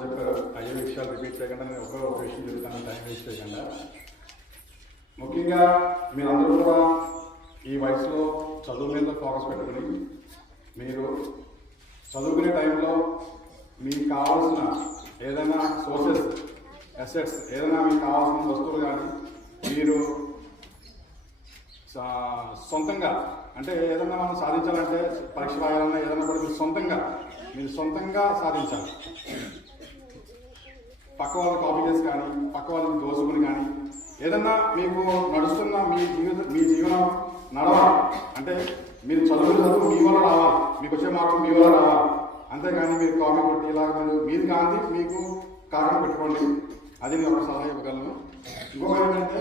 అయ్యే విషయాలు రిపీట్ చేయకుండా నేను ఒక విషయం చెప్తాను, టైం వేస్ట్ చేయకుండా. ముఖ్యంగా మీరందరూ కూడా ఈ వయసులో చదువు మీద ఫోకస్ పెట్టుకుని మీరు చదువుకునే టైంలో మీకు కావాల్సిన ఏదైనా సోర్సెస్, అసెట్స్, ఏదైనా మీకు కావాల్సిన వస్తువులు కానీ మీరు సొంతంగా, అంటే ఏదైనా మనం సాధించాలంటే పరీక్ష రాయాలన్నా ఏదైనా కూడా మీరు సొంతంగా సాధించాలి. పక్క వాళ్ళని కాపీ చేసి కానీ పక్క వాళ్ళని దోసుకుని కానీ ఏదన్నా మీకు నడుస్తున్న మీ జీవనం నడవాలి అంటే మీరు చదువు మీ వల్ల రావాలి, మీకు వచ్చే మార్కులు మీ వల్ల రావాలి. అంతేగాని మీరు కాపీ కొట్టి ఇలాగ మీరు కానీ మీకు కారణం పెట్టుకోండి. అది నేను ఒక సలహా ఇవ్వగలను. ఇంకొకటి ఏంటంటే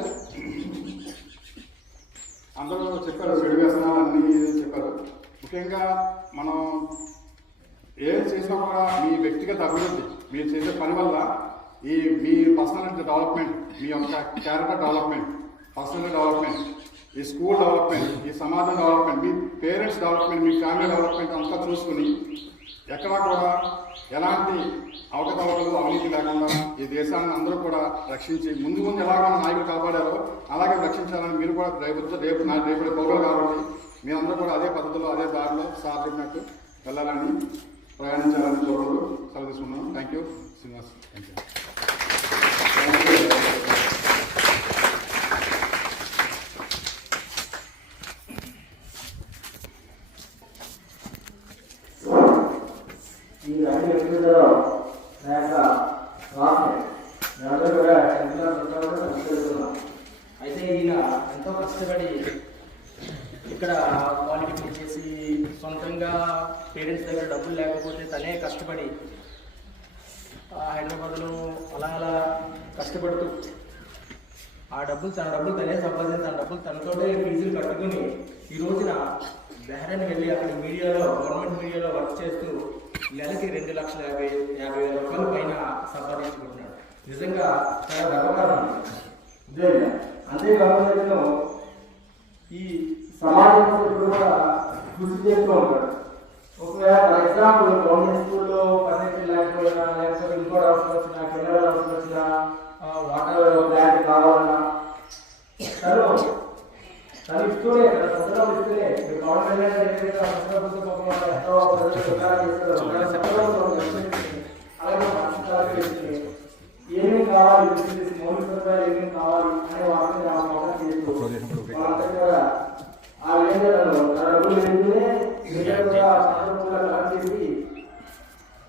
అందరూ చెప్పారు చెడు వ్యసనాలు అన్నీ చెప్పారు. ముఖ్యంగా మనం ఏం చేసినా కూడా మీ వ్యక్తిగత అభివృద్ధి, మీరు చేసే పని వల్ల మీ పర్సనాలిటీ డెవలప్మెంట్, మీ యొక్క క్యారెక్టర్ డెవలప్మెంట్, పర్సనల్ డెవలప్మెంట్, ఈ స్కూల్ డెవలప్మెంట్, ఈ సమాజం డెవలప్మెంట్, మీ పేరెంట్స్ డెవలప్మెంట్, మీ ఫ్యామిలీ డెవలప్మెంట్ అంతా చూసుకుని ఎక్కడా కూడా ఎలాంటి అవకతవకలు, అవినీతి లేకుండా ఈ దేశాన్ని అందరూ కూడా రక్షించి ముందు ఎలాగ నాయకులు కాపాడారో అలాగే రక్షించాలని మీరు కూడా రేపటి పౌరులు కాబట్టి మీరందరూ కూడా అదే పద్ధతిలో అదే దారిలో సార్ చెప్పినట్టు వెళ్ళాలని ప్రయాణించాలని కోరుకుంటూ సెలవు తీసుకున్నాం. Thank you Srinivas. Thank you. ఈ అన్ని వ్యక్తులలో నా యొక్క వాక్యం మేమందరూ కూడా కష్టపడుతున్నాం. అయితే ఈయన ఎంతో కష్టపడి ఇక్కడ పాలిటెక్నిక్ చేసి సొంతంగా పేరెంట్స్ దగ్గర డబ్బులు లేకపోతే తనే కష్టపడి హైదరాబాద్లో అలా కష్టపడుతూ తన డబ్బులు తనే సంపాదించి తన డబ్బులు తనతోనే ఫీజులు కట్టుకుని ఈ రోజున బెహ్రెన్ వెళ్ళి అక్కడ గవర్నమెంట్ మీడియాలో వర్క్ చేస్తూ నెలకి 2,50,000 రూపాయల పైన సంపాదించుకుంటున్నాడు. నిజంగా చాలా గర్వకారణం. అంతేకాకుండా ఈ సమాజం కూడా కృషి చేస్తూ ఉంటాడు. ఒకవేళ ఫర్ ఎగ్జాంపుల్ గవర్నమెంట్ స్కూల్లో పర్మిషన్ లేకపోయినా, లేకపోతే ఇంకోటి అవసరం వచ్చినా, కెమెరా అవసరం వచ్చినా, వాటర్ ప్లాంట్ కావాలన్నా తను ఇస్తూనే తన సొంతగా ఇస్తూనే గవర్నమెంట్ ఏమేమి కావాలి, మౌలిక సదుపాయాలు ఏమేమి కావాలి అనే వాటిని చేస్తూ ఆ విధంగా తన డబ్బులు వెళ్తూనే కలెక్ట్ చేసి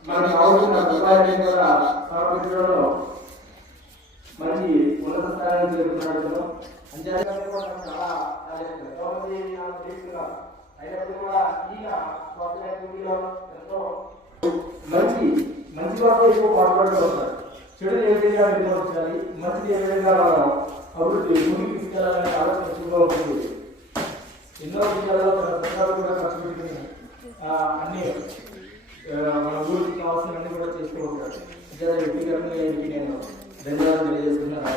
మనకు కావాల్సిన సదుపాయాన్ని కూడా సమర్పించడంలో మంచి ఉన్నత స్థానానికి చేరుతున్నాడు. అయినప్పుడు కూడా మంచి వాటిలో ఎక్కువ పాటుపడుతూ ఉంటారు. చెడు ఏ విధంగా నిర్వహించాలి, మంచిది ఏ విధంగా మనం అభివృద్ధి ముందుకు తీసుకెళ్లాలనే ఆలోచన ఎక్కువగా ఉంటుంది. ఎన్నో విషయాల్లో కూడా ఖర్చు పెట్టుకుని అన్ని మన ఊరికి కావాల్సినవన్నీ కూడా చేస్తూ ఉంటారు. వ్యక్తిగతంగా నేను ధన్యవాదాలు తెలియజేస్తున్నాను.